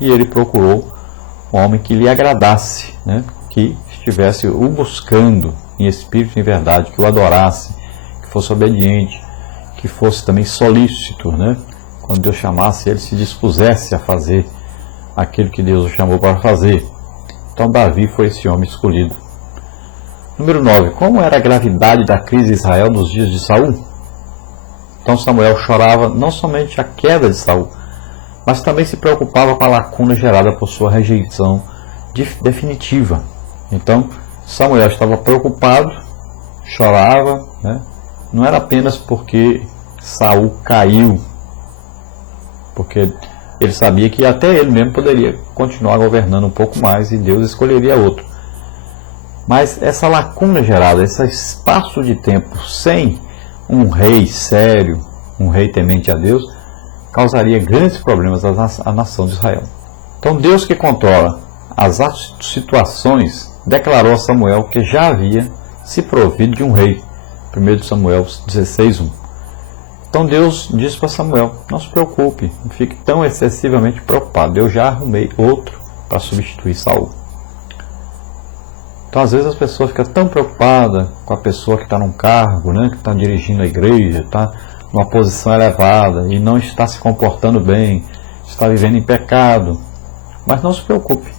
e ele procurou um homem que lhe agradasse, né? Que estivesse o buscando em espírito e em verdade, que o adorasse, que fosse obediente, que fosse também solícito, né? Quando Deus chamasse, ele se dispusesse a fazer aquilo que Deus o chamou para fazer. Então Davi foi esse homem escolhido. Número 9. Como era a gravidade da crise de Israel nos dias de Saul? Então Samuel chorava não somente a queda de Saul, mas também se preocupava com a lacuna gerada por sua rejeição definitiva. Então Samuel estava preocupado, chorava, né? Não era apenas porque Saul caiu, porque ele sabia que até ele mesmo poderia continuar governando um pouco mais e Deus escolheria outro. Mas essa lacuna gerada, esse espaço de tempo sem um rei sério, um rei temente a Deus, causaria grandes problemas à nação de Israel. Então Deus, que controla as situações, declarou a Samuel que já havia se provido de um rei. 1 Samuel 16:1. Então Deus disse para Samuel: não se preocupe, não fique tão excessivamente preocupado, eu já arrumei outro para substituir Saul. Então às vezes as pessoas ficam tão preocupadas com a pessoa que está num cargo, né, que está dirigindo a igreja, está numa posição elevada e não está se comportando bem, está vivendo em pecado. Mas não se preocupe,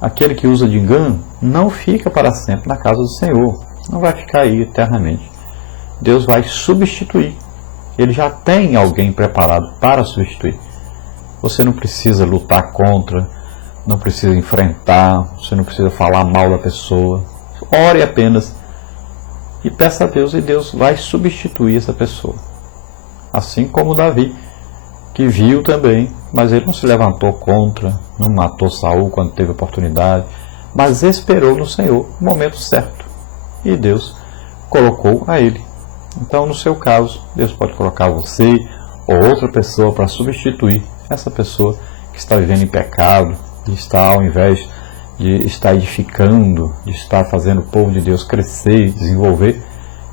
aquele que usa de engano não fica para sempre na casa do Senhor, não vai ficar aí eternamente. Deus vai substituir. Ele já tem alguém preparado para substituir. Você não precisa lutar contra, não precisa enfrentar, você não precisa falar mal da pessoa. Ore apenas e peça a Deus, e Deus vai substituir essa pessoa. Assim como Davi, que viu também, mas ele não se levantou contra, não matou Saul quando teve oportunidade, mas esperou no Senhor o momento certo, e Deus colocou a ele. Então, no seu caso, Deus pode colocar você ou outra pessoa para substituir essa pessoa que está vivendo em pecado, e está, ao invés de estar edificando, de estar fazendo o povo de Deus crescer e desenvolver,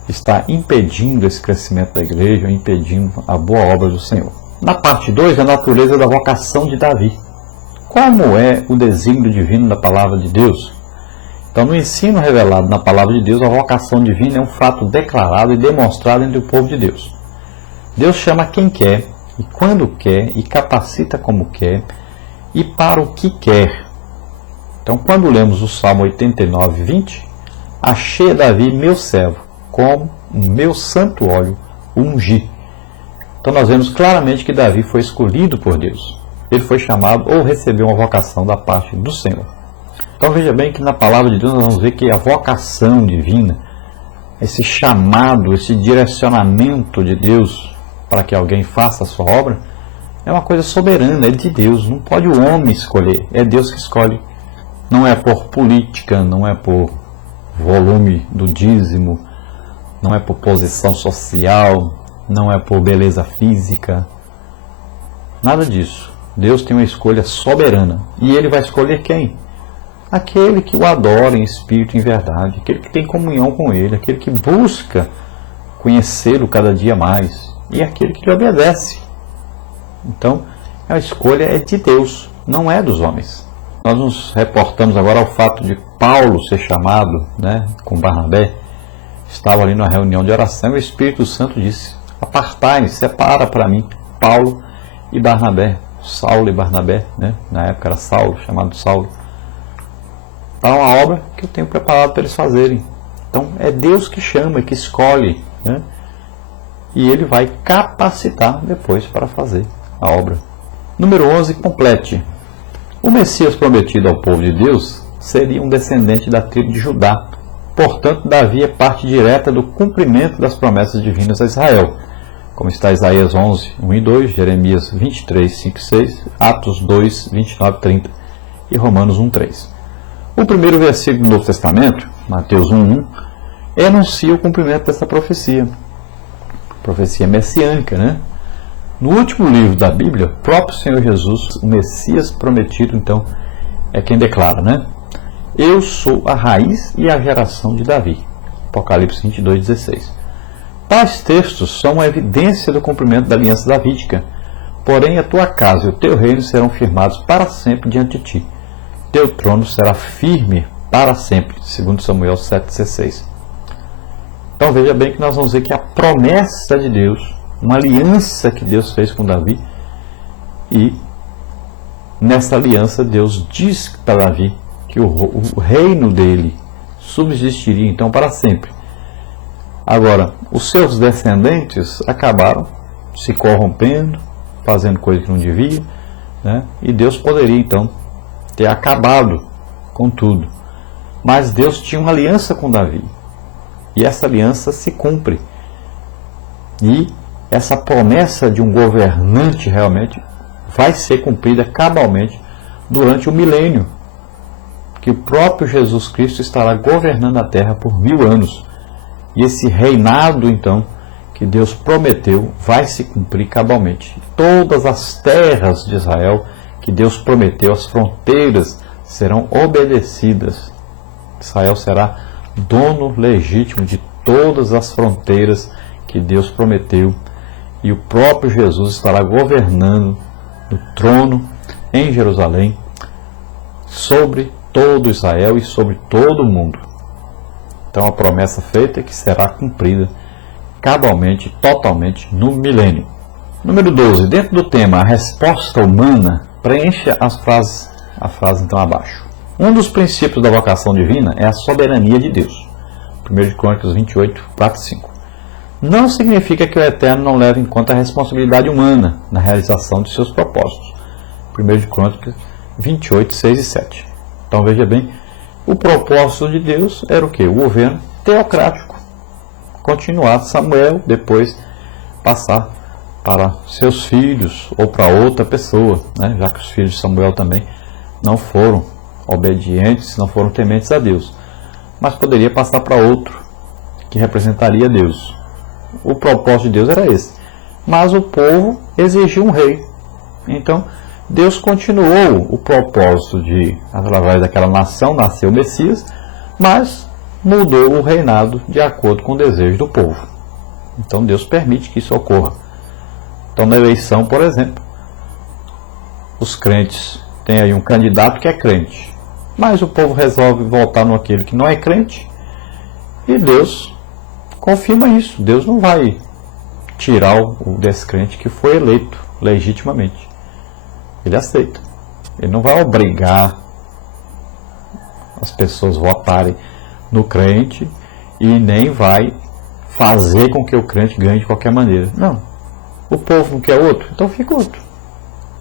está impedindo esse crescimento da igreja, impedindo a boa obra do Senhor. Na parte 2, a natureza da vocação de Davi. Como é o desígnio divino da palavra de Deus? Então, no ensino revelado na palavra de Deus, a vocação divina é um fato declarado e demonstrado entre o povo de Deus. Deus chama quem quer, e quando quer, e capacita como quer, e para o que quer. Então, quando lemos o Salmo 89, 20, achei Davi, meu servo, como o meu santo óleo ungi. Então, nós vemos claramente que Davi foi escolhido por Deus. Ele foi chamado ou recebeu uma vocação da parte do Senhor. Então, veja bem que na palavra de Deus nós vamos ver que a vocação divina, esse chamado, esse direcionamento de Deus para que alguém faça a sua obra, é uma coisa soberana, é de Deus, não pode o homem escolher, é Deus que escolhe. Não é por política, não é por volume do dízimo, não é por posição social, não é por beleza física, nada disso. Deus tem uma escolha soberana, e Ele vai escolher quem? Aquele que o adora em espírito e em verdade, aquele que tem comunhão com Ele, aquele que busca conhecê-lo cada dia mais, e aquele que lhe obedece. Então, a escolha é de Deus, não é dos homens. Nós nos reportamos agora ao fato de Paulo ser chamado, né, com Barnabé. Estava ali numa reunião de oração e o Espírito Santo disse: apartai-me, separa para mim Paulo e Barnabé, Saulo e Barnabé, né? Na época era Saulo, chamado Saulo, para uma obra que eu tenho preparado para eles fazerem. Então é Deus que chama, que escolhe, né? E Ele vai capacitar depois para fazer a obra. Número 11, complete. O Messias prometido ao povo de Deus seria um descendente da tribo de Judá. Portanto, Davi é parte direta do cumprimento das promessas divinas a Israel, como está Isaías 11, 1 e 2, Jeremias 23, 5 e 6, Atos 2, 29 e 30 e Romanos 1, 3. O primeiro versículo do Novo Testamento, Mateus 1, 1, enuncia o cumprimento dessa profecia. Profecia messiânica, né? No último livro da Bíblia, o próprio Senhor Jesus, o Messias prometido, então, é quem declara, né? Eu sou a raiz e a geração de Davi. Apocalipse 22, 16. Tais textos são uma evidência do cumprimento da aliança davídica, Porém a tua casa e o teu reino serão firmados para sempre diante de ti. Teu trono será firme para sempre, segundo Samuel 7,16. Então veja bem que nós vamos ver que a promessa de Deus, uma aliança que Deus fez com Davi, e nessa aliança Deus diz para Davi que o reino dele subsistiria então para sempre. Agora, os seus descendentes acabaram se corrompendo, fazendo coisa que não devia, né? E Deus poderia então ter acabado com tudo. Mas Deus tinha uma aliança com Davi, e essa aliança se cumpre. E essa promessa de um governante realmente vai ser cumprida cabalmente durante o milênio, que o próprio Jesus Cristo estará governando a terra por 1000 anos. E esse reinado, então, que Deus prometeu, vai se cumprir cabalmente. Todas as terras de Israel que Deus prometeu, as fronteiras, serão obedecidas. Israel será dono legítimo de todas as fronteiras que Deus prometeu. E o próprio Jesus estará governando no trono em Jerusalém sobre todo Israel e sobre todo o mundo. Então a promessa feita é que será cumprida cabalmente, totalmente no milênio. Número 12. Dentro do tema a resposta humana, preencha a frase então abaixo. Um dos princípios da vocação divina é a soberania de Deus. 1 Crônicas 28, 4 e 5. Não significa que o Eterno não leve em conta a responsabilidade humana na realização de seus propósitos. 1 Crônicas 28, 6 e 7. Então veja bem, o propósito de Deus era o quê? O governo teocrático. Continuar Samuel, depois passar para seus filhos ou para outra pessoa, né? Já que os filhos de Samuel também não foram obedientes, não foram tementes a Deus. Mas poderia passar para outro, que representaria Deus. O propósito de Deus era esse. Mas o povo exigiu um rei. Então, Deus continuou o propósito de, através daquela nação, nascer o Messias, mas mudou o reinado de acordo com o desejo do povo. Então, Deus permite que isso ocorra. Então, na eleição, por exemplo, os crentes têm aí um candidato que é crente, mas o povo resolve votar no aquele que não é crente, e Deus confirma isso. Deus não vai tirar o descrente que foi eleito legitimamente. Ele aceita. Ele não vai obrigar as pessoas a votarem no crente e nem vai fazer com que o crente ganhe de qualquer maneira. Não. O povo não quer outro, então fica outro.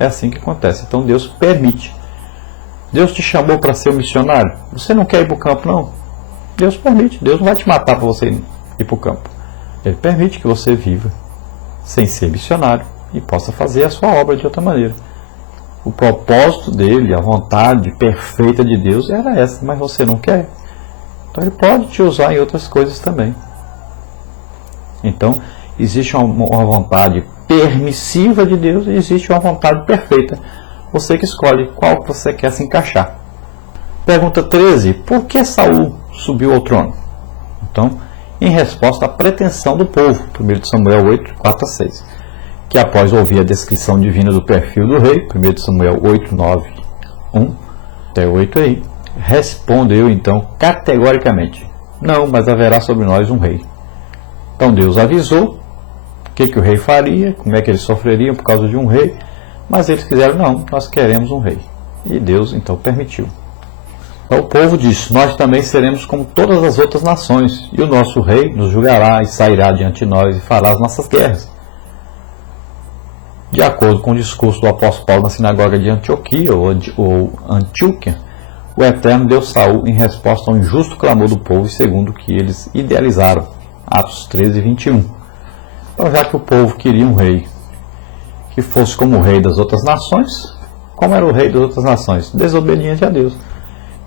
É assim que acontece. Então Deus permite. Deus te chamou para ser um missionário. Você não quer ir para o campo, não? Deus permite. Deus não vai te matar para você ir para o campo. Ele permite que você viva sem ser missionário e possa fazer a sua obra de outra maneira. O propósito dele, a vontade perfeita de Deus era essa, mas você não quer. Então ele pode te usar em outras coisas também. Então, existe uma vontade permissiva de Deus e existe uma vontade perfeita. Você que escolhe qual você quer se encaixar. Pergunta 13. Por que Saul subiu ao trono? Então, em resposta à pretensão do povo. 1 Samuel 8, 4 a 6. Que após ouvir a descrição divina do perfil do rei, 1 Samuel 8, 9, 1 até 8 aí, respondeu então categoricamente: não, mas haverá sobre nós um rei. Então Deus avisou o que o rei faria, como é que eles sofreriam por causa de um rei, mas eles quiseram: não, nós queremos um rei. E Deus então permitiu. Então o povo disse: nós também seremos como todas as outras nações, e o nosso rei nos julgará e sairá diante de nós e fará as nossas guerras. De acordo com o discurso do apóstolo Paulo na sinagoga de Antioquia, ou Antioquia, o Eterno deu Saul em resposta ao injusto clamor do povo e segundo o que eles idealizaram. Atos 13, 21. Então, já que o povo queria um rei que fosse como o rei das outras nações, como era o rei das outras nações? Desobediente a Deus.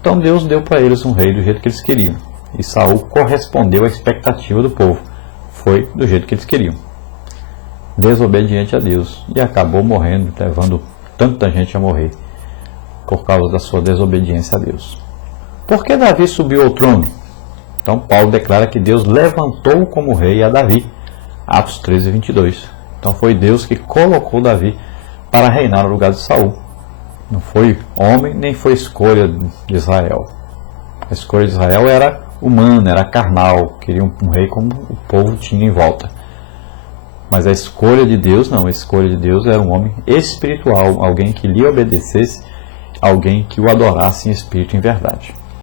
Então Deus deu para eles um rei do jeito que eles queriam. E Saul correspondeu à expectativa do povo. Foi do jeito que eles queriam. Desobediente a Deus, e acabou morrendo, levando tanta gente a morrer por causa da sua desobediência a Deus. Por que Davi subiu ao trono? Então Paulo declara que Deus levantou como rei a Davi, Atos 13, 22. Então foi Deus que colocou Davi para reinar no lugar de Saul. Não foi homem, nem foi escolha de Israel. A escolha de Israel era humana, era carnal, queriam um rei como o povo tinha em volta. Mas a escolha de Deus não, a escolha de Deus era um homem espiritual, alguém que lhe obedecesse, alguém que o adorasse em espírito e em verdade.